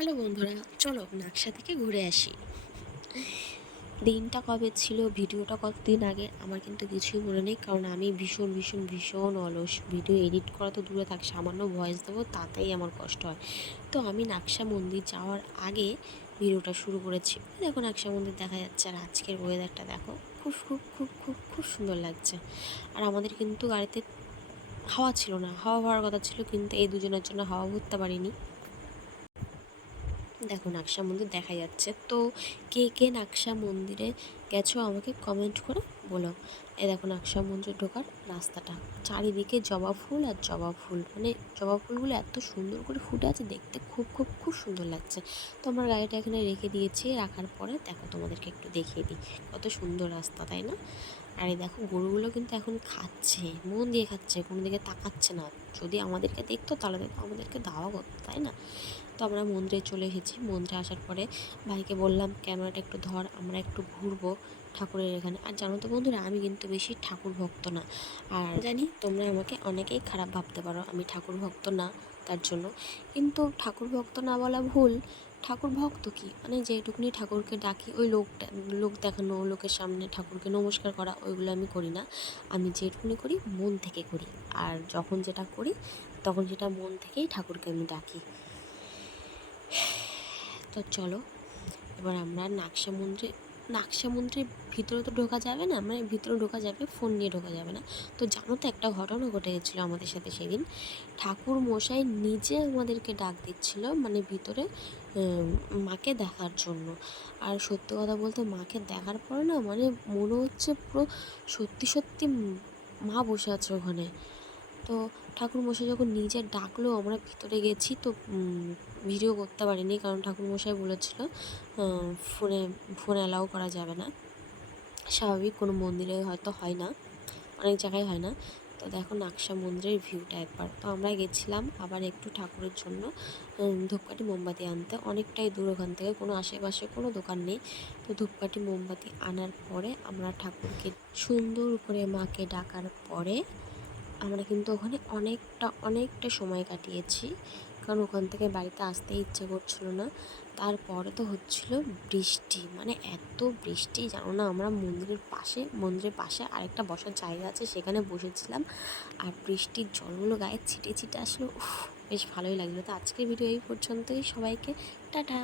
Hello বন্ধুরা, চলো নাকশা থেকে ঘুরে আসি। দিনটা কবে ছিল, ভিডিওটা কতদিন আগে আমার কিন্তু কিছুই মনে নেই, কারণ আমি ভীষণ ভীষণ ভীষণ অলস। ভিডিও এডিট করা তো দূরে থাক, সামান্য ভয়েস দেবো তাতেই আমার কষ্ট হয়। তো আমি নাকশা মন্দির যাওয়ার আগে ভিডিওটা শুরু করেছি। দেখো নাকশা মন্দির দেখা যাচ্ছে, আর আজকের ওয়েদারটা দেখো, খুব খুব খুব খুব খুব সুন্দর লাগছে। আর আমাদের কিন্তু গাড়িতে হাওয়া ছিল না, হাওয়া ভরার কথা ছিল, কিন্তু এই দুজনের জন্য হাওয়া ভরতে পারিনি। দেখো নাকশা মন্দির দেখা যাচ্ছে। তো কে কে নাকশা মন্দিরে গেছো আমাকে কমেন্ট করে বলো। এই দেখো নাকশা মন্দির ঢোকার রাস্তাটা, চারিদিকে জবা ফুল আর জবা ফুল, মানে জবা ফুলগুলো এত সুন্দর করে ফুটে আছে, দেখতে খুব খুব খুব সুন্দর লাগছে। তো আমার গাড়িটা এখানে রেখে দিয়েছি, রাখার পরে দেখো তোমাদেরকে একটু দেখিয়ে দিই, কত সুন্দর রাস্তা তাই না। আর এই দেখো গরুগুলো কিন্তু এখন খাচ্ছে, মন দিয়ে খাচ্ছে, কোনো দিকে তাকাচ্ছে না। যদি আমাদেরকে দেখতো তাহলে দেখো আমাদেরকে দাওয়া করতো তাই না। তো আমরা মন্দিরে চলে এসেছি। মন্দিরে আসার পরে ভাইকে বললাম ক্যামেরাটা একটু ধর, আমরা একটু ঘুরবো ঠাকুরের এখানে। আর জানো তো বন্ধুরা, আমি কিন্তু বেশি ঠাকুর ভক্ত না। আর জানি তোমরা আমাকে অনেকেই খারাপ ভাবতে পারো আমি ঠাকুর ভক্ত না তার জন্য, কিন্তু ঠাকুর ভক্ত না বলা ভুল। ঠাকুর ভক্ত কি মানে যেটুকুনি ঠাকুরকে ডাকি, ওই লোক দেখানো, লোকের সামনে ঠাকুরকে নমস্কার করা, ওইগুলো আমি করি না। আমি যেটুকুনি করি মন থেকে করি। আর যখন যেটা করি তখন সেটা মন থেকেই ঠাকুরকে আমি ডাকি। তো চলো এবার আমরা নাকশা মন্দিরের ভিতরে তো ঢোকা যাবে না, মানে ভিতরে ঢোকা যাবে, ফোন নিয়ে ঢোকা যাবে না। তো জানো তো একটা ঘটনা ঘটে গেছিলো আমাদের সাথে সেদিন। ঠাকুর মশাই নিজে আমাদেরকে ডাক দিচ্ছিল, মানে ভিতরে মাকে দেখার জন্য। আর সত্যি কথা বলতে মাকে দেখার পরে না, মানে মনে হচ্ছে পুরো সত্যি সত্যি মা বসে আছে ওখানে। তো ঠাকুরমশাই যখন নিজে ডাকলো, আমরা ভিতরে গেছি। তো ভিডিও করতে পারিনি, কারণ ঠাকুরমশাই বলেছিল ফোনে ফোন অ্যালাউ করা যাবে না। স্বাভাবিক কোনো মন্দিরে হয়তো হয় না, অনেক জায়গায় হয় না। তো দেখো নাকশা মন্দিরের ভিউটা একবার। তো আমরা গেছিলাম আবার একটু ঠাকুরের জন্য ধূপকাঠি মোমবাতি আনতে, অনেকটাই দূর ওখান থেকে, কোনো আশেপাশে কোনো দোকান নেই। তো ধূপকাঠি মোমবাতি আনার পরে আমরা ঠাকুরকে সুন্দর করে মাকে ডাকার পরে আমরা কিন্তু ওখানে অনেকটা সময় কাটিয়েছি, কারণ ওখান থেকে বাড়িতে আসতে ইচ্ছে করছিল না। তারপরে তো হচ্ছিল বৃষ্টি, মানে এত বৃষ্টি জানো না। আমরা মন্দিরের পাশে আরেকটা বসার জায়গা আছে, সেখানে বসেছিলাম। আর বৃষ্টির জলগুলো গায়ে ছিটে ছিটে আসলো, বেশ ভালোই লাগলো। তো আজকের ভিডিও এই পর্যন্তই, সবাইকে টাটা।